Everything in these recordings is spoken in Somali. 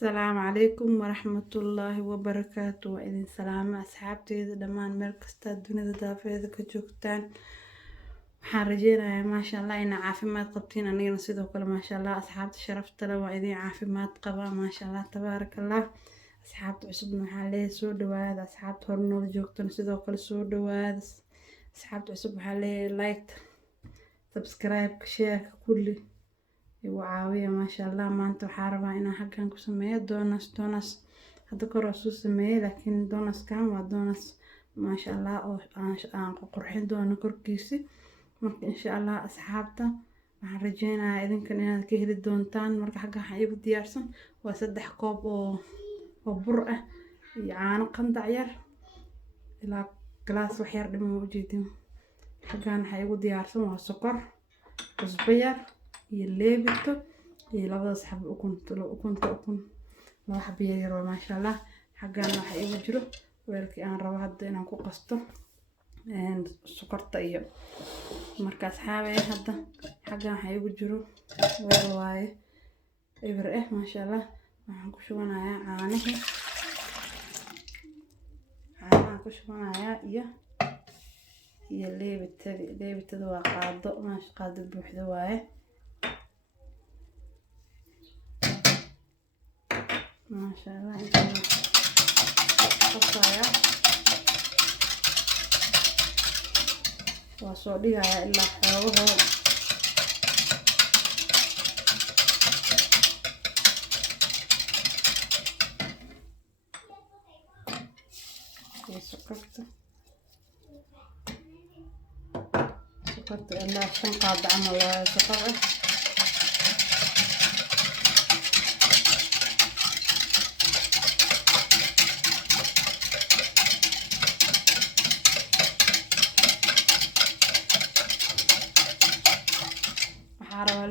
السلام عليكم ورحمة الله وبركاته. وإذن سلامة أصحابتي دمان مeel kasta dunida daafeeda ka joogtaan. waxaan rajeynayaa maasha Allah in caafimaad qabtiin, anigana sidoo kale maasha Allah asxaabta sharafta leh waa idin caafimaad qabaa maasha Allah tabaarakallah. asxaabta cusubna waxaa leeyahay soo dhawaada, asxaabta hore noola joogtana sidoo kale soo dhawaada. asxaabta cusub waxaa leeyahay like, subscribe, share kulli وعاوية ما شاء الله. ما انتو حاربة انا حقا نكو سمية دونس هذا كراسو سمية، لكن دونس كان ودونس ما شاء الله او قرحين دون كركيسي. ان شاء الله اصحابتا waxaan rajeynayaa idinkan inaad ka heli doontaan. marka xagga waxaa iigu diyaarsan waa 3 koob oo bur ah iyo caano qandac yar ilaa glass wax yar dhiman u jeedin. xaggan waxaa iigu diyaarsan waa sokor, cusbo yar iyo leebito iyo labadaas xabo ukun laba xabo yar oo maasha Allah. xaggan waxaa iigu jiro weelkii aan rabo hadda inaan ku qasto sokorta iyo markaas xaabay hadda. xaggan waxaa iigu jiro weel waaye eber maasha Allah. waxaan ku shubanayaa caanaha ku shubanayaa iyo leebitada waa qaado maasha qaado buuxda waaye ما شاء الله. قصايا وصوديها إلا حوضها سكرت إلا شنقاد عمل سكر.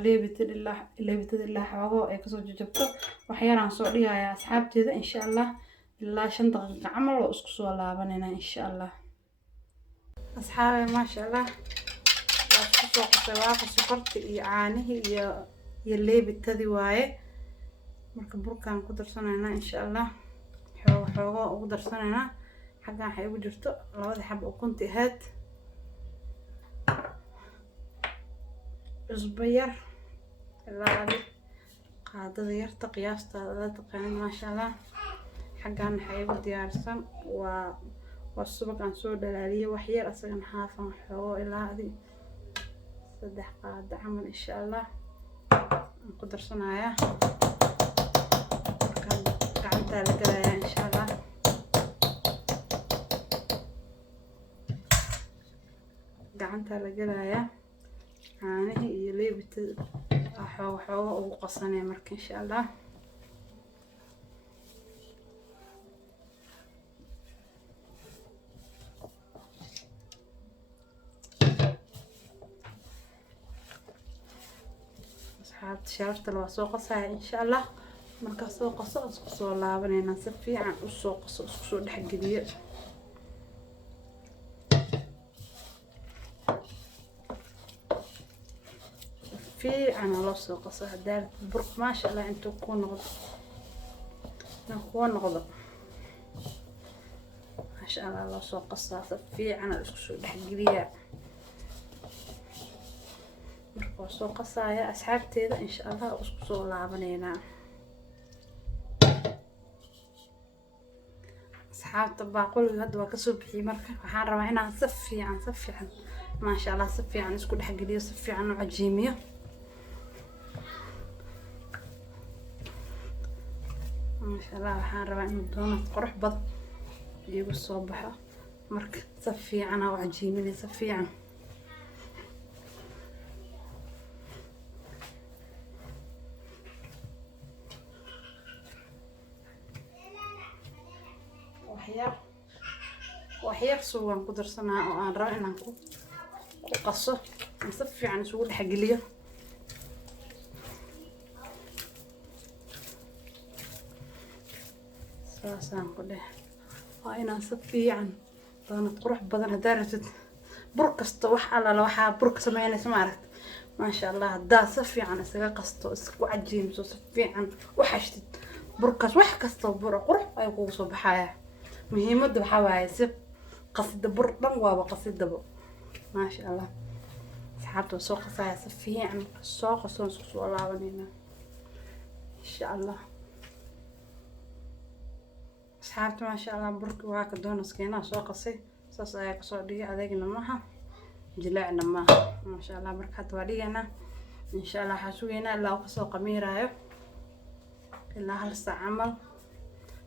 leebitada ilaa xoogo ay kasoo jajabto waxyaraan soo dhigayaa asxaabteeda insha Allah ilaa 5 daqiiqo camal oo isku soo laabanayna insha Allah. asxaabay maasha Allah waa isku soo qasay waaqa sokorta iyo caanihii iyo leebitadii waaye. marka burkaan ku darsanaynaa insha Allah xoogo ugu darsanaynaa. xaggan waxay ugu jirto 2 xabo ukunti ahayd, cusbo yar ilaa qaadada yarta qiyaastaada la taqaanin maasha Allah. xaggan waxaa igu diyaarsan waa subag aan soo dhalaaliyay wax yar asagana haafan xoogo ilaa 3 qaado camal insha Allah aan ku darsanayaa. markaan gacanta la galayaa insha Allah. gacanta la galayaa caanihii iyo leebitada xoogo ugu qasanaya marka insha Allah. asxaabta sharafta waa soo qasaya insha Allah. marka soo qaso isku soo laabanayna si fiican u soo qaso isku soo dhaxgeliyo. fiican loo soo qaso hadaa burk maasha Allah intuu ku noqdo maasha Allah loo soo qasaa si fiican isku soo dhaxgeliya. marka soo qasaya asxaabteeda insha Allah isku soo laabanayna. asxaabta baaquliga hadda waa ka soo bixiyay. marka waxaan rabaa inaan si fiican maasha Allah si fiican isku dhaxgeliyo, si fiican u cajiimiyo. ما شاء الله. waxaan rabaa inuu doonad qurux badan igu soo baxo. marka si fiican oo cajiiminay si fiican wax yar suugan ku darsanaa oo aan rabo inaan ku qaso si fiican isugu dhaxgeliyo. saasaan ku dheh waa inaan si fiican doonad qurux badan hadaa rabtid bur kasta wax alla waxaa burka sameynaysa ma aragta maasha Allah. hadaa si fiican isaga qasto isku cajiimso si fiican u xashtid بركس وح كستو برقر أي قوس بحياة مهمة بحواي سب قصد برقم وبقصد بو ما شاء الله سحبت سوق سايا سفيه عن السوق سوق الله ونينا إن شاء الله سحبت ما شاء الله برك وهاك دون سكينة سوق سي ساس أيك صديق هذاك نماها جلعنا ما شاء الله برك حتى ولينا إن شاء الله حسوينا إلا وقصو قميرة إلا هالساعة عمل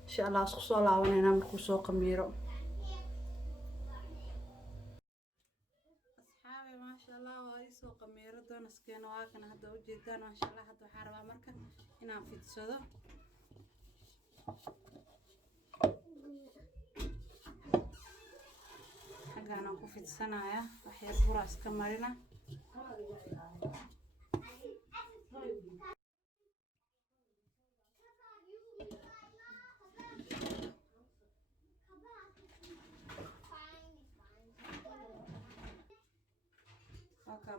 إن شاء الله سوق الله ونينا مركوسو قميرة ما شاء الله وهايسو قميرة دون سكينة واكنا هدا وجيدان ما شاء الله هدا حاربا مركا هنا في تسودو حقانا كو في تسنايا وحير براس كمارينا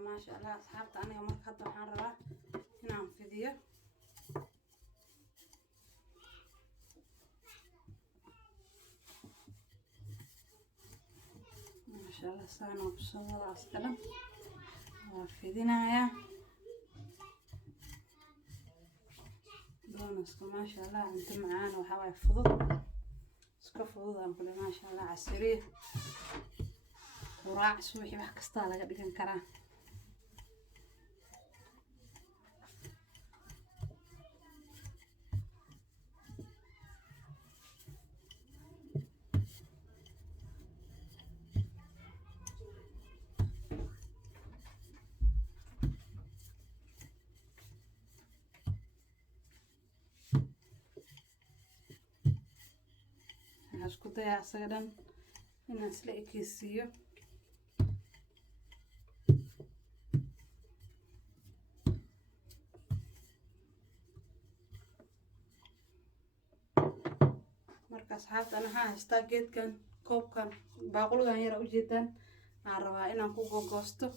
ما شاء الله أصحابتي أنا يوم مركض وحان ربا هنا عم فيديو ما شاء الله سانا بصورة أسكلم وفيدينا يا دونسك ما شاء الله أنت معانا وحواي فضل اسكو فضل أنقول ما شاء الله عالسرير وراع سوحي بحكستا لقد كان كران isku dayaa asaga dhan inaan isla ekeysiiyo marka asxaabta ana waxaan haystaa geedkan koobkan baaquligan yara ujeedaan aan rabaa inaan ku gogoosto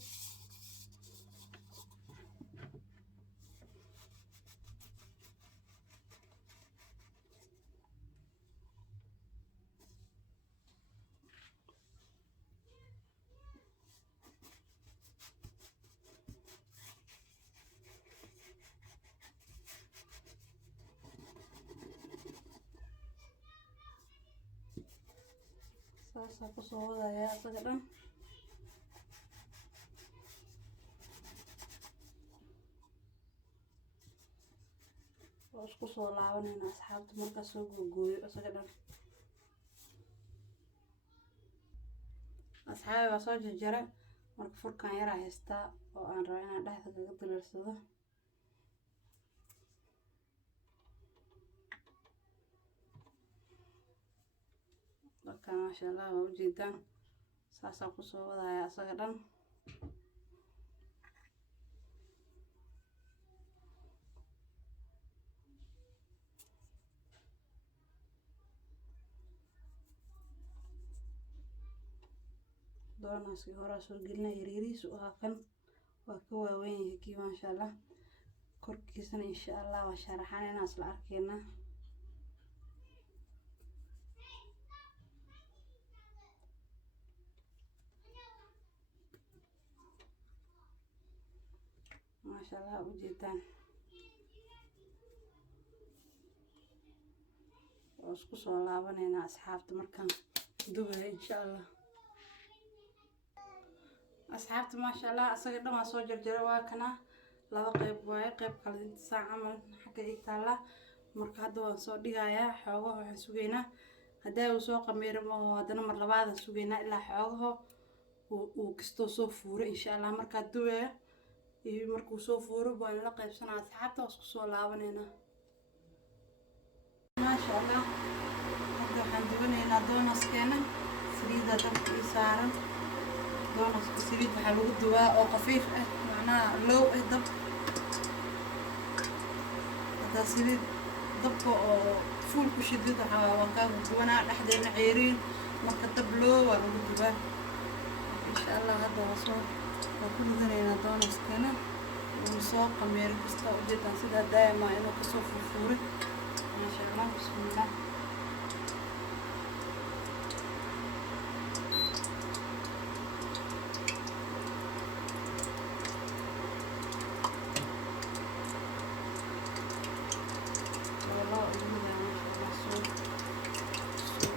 saasa kusoo wadayaa asaga dhan oo isku soo laabanayna asxaabta markaa soo googooyo asaga dhan asxaabi waa soo jarjara marka furkan yaraa haystaa oo aan rabo inaan dhexda kaga daleersado marka ما شاء الله وجيدان ساسا kusoo wadaya asaga dhan doonaskii hore soo gelina yariiriisu ahaa kan waa ka waaweyn yahay kii ما شاء الله korkiisana insha Allah waa sharaxan inaan isla arkeyna ما شاء الله وجيدان واسكو soo laabanayna asxaabta markaan dubayo insha Allah asxaabta ما شاء الله asaga dhan waa soo jarjaray waa kana laba qayb waaye qayb kale inta saac amal xagga ay taala marka hadda waan soo dhigayaa xoogo waxaan sugeynaa haddii uu soo qameermo hadana mar labaad aan sugeynaa ilaa xoogo uu kisto soo fuuro insha Allah marka dubayo iyo markuu soo fuuro baan la qaybsanaa asxaabta isku soo laabanayna ما شاء الله hadda waxaan dubanaynaa doonaskeena saliida dabka saaran doonaska saliid waxa lagu dubaa oo qafiif ah macnaha low ah dab hadda saliid dabka oo fuul ku shidid waxa waa ka duwanaa dhexdeena ceeriin marka dab low waa lagu dubaa insha Allah hadda wasoo ku mudanayna doonaskana uu soo qameer kasta u jeedaan sida daayma inuu ka soo furfuray ما شاء الله بسم الله. والله جميلة ما شاء الله. سوق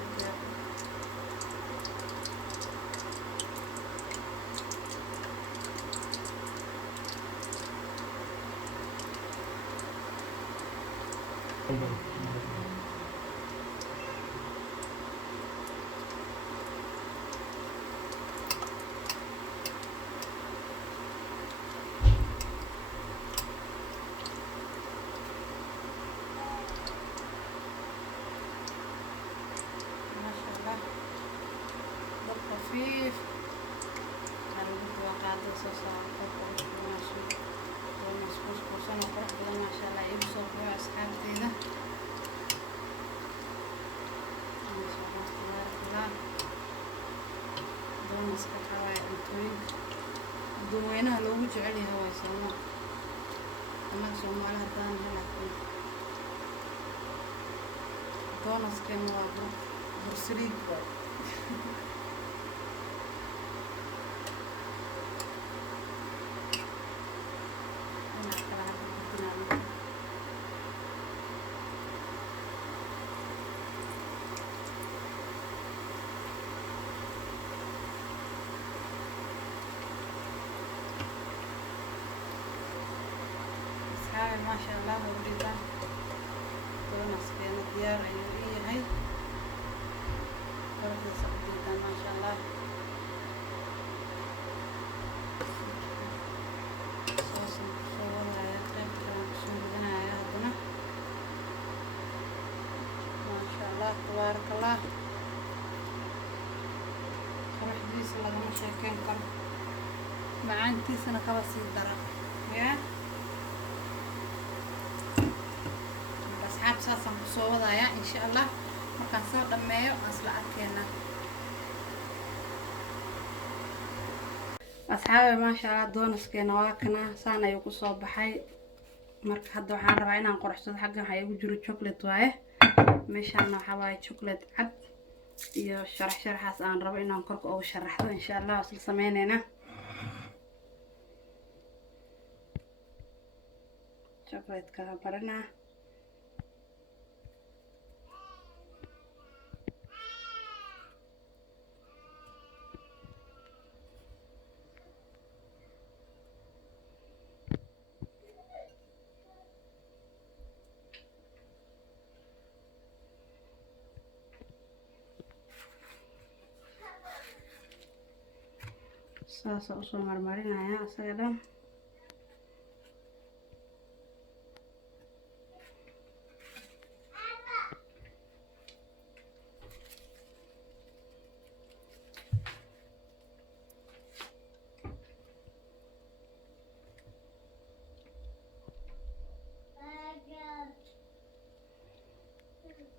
ما شاء الله ضغط خفيف. هنقول وقاعدة صار ضغط ونشوف ونسكوس كوسنا قرح بدل ما شاء الله يبصر بها أصحاب كذا. ما شاء الله تبارك الله. دون مسكت هواي أنتوين دوينها لو جعلي هواي سوا. أنا سوما على هذان هلا كل. دون مسكين وابو برسليك. ما شاء الله وريدا دونس كانت ديار أيوة هاي برضه صديقة ما شاء الله. صوص صورها يا قيم سندنا يا هدنا ما شاء الله تبارك الله. فرح ديس الله ما شاكين كم معانتي سنة خلاص يدرا يا أصحاب ساسا مصوبة يا إن شاء الله مركان صار دميو أصلا أكينا. أصحابي ما شاء الله دونس كينا واكنا سانا يوكو صوب حي مرك حد وحان ربعينا نقرحسود حقا حيوكو جرو شوكليت وايه ميشانا حواي شوكليت عد iyo sharaxaas aan rabo inaan korka ugu sharaxdo insha Allah isla sameynayna. chocolate ka barana saasa usoo marmarinaya asaga dhan.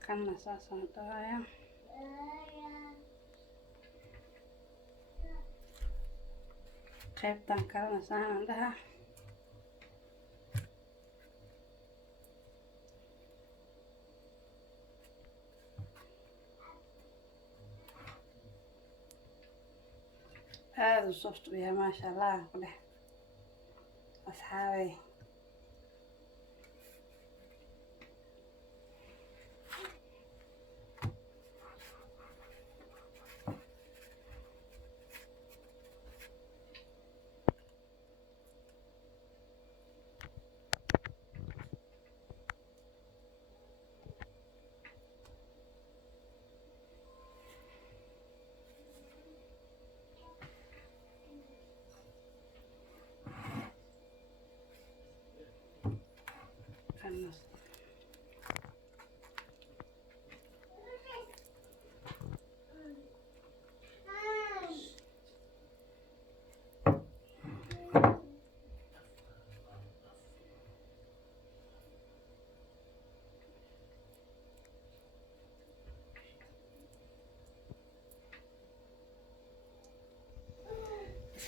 kanna saasaan dhahaya. qaybtan kalena saanaan dhaha. aad u soft u yahay maasha Allah ku dheh asxaabay.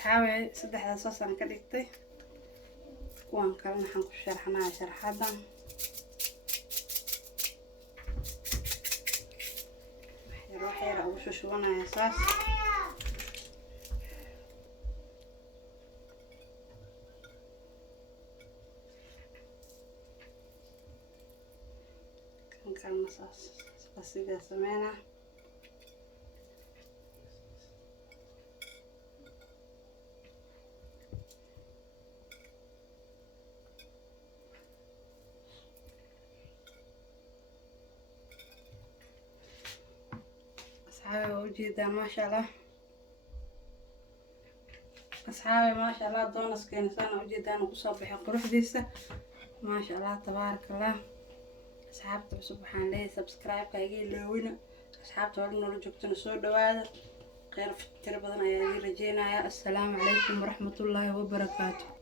أصحابي صدق صوص أنا كديتي وان كلنا حنكون شرحنا شرحادا shushubanaya saas kan saas asiga sameena أصحابي وجيدا ما شاء الله أصحابي ما شاء الله دونس كينسان وجيدا وصبح قروح ديسة ما شاء الله تبارك الله أصحابته سبحان الله سبسكرايب كايجي لوينا أصحابته ورنا رجوكتنا سود وهذا خير في التربة أنا يا رجينا السلام عليكم ورحمة الله وبركاته.